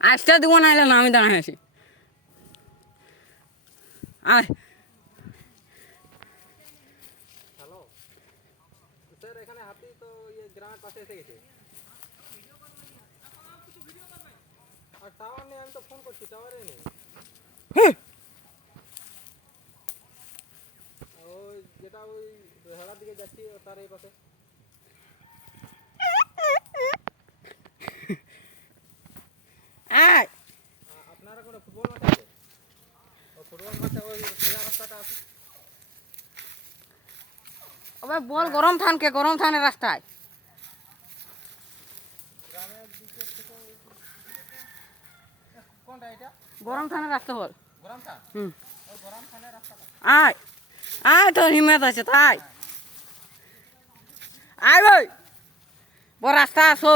আসতে দিব না এলে না আমি দাঁড়ায় আছি আয় হ্যালো স্যার, এখানে হাতি তো গ্রামের পাশে এসে গেছে। আর টাওয়ার নেই, আমি তো ফোন করছি, টাওয়ারে নেই। ওই যেটা ওই হেড়ার দিকে যাচ্ছি তার এই পাশে। আয় আপনারা কোনো ফুটবল মাঠে আছে? ও ফুটবল মাঠে ওই সোজা রাস্তাটা আছে। ওবে বল গরম থানে রাস্তায় গ্রামের দিকে থেকে কোনটা এটা? গরম থানের রাস্তা বল গরমটা? হুম ওই গরম থানের রাস্তাটা। আয় আয় তোর হিম্মত আছে তাই আয় ভাই বড় রাস্তা আসো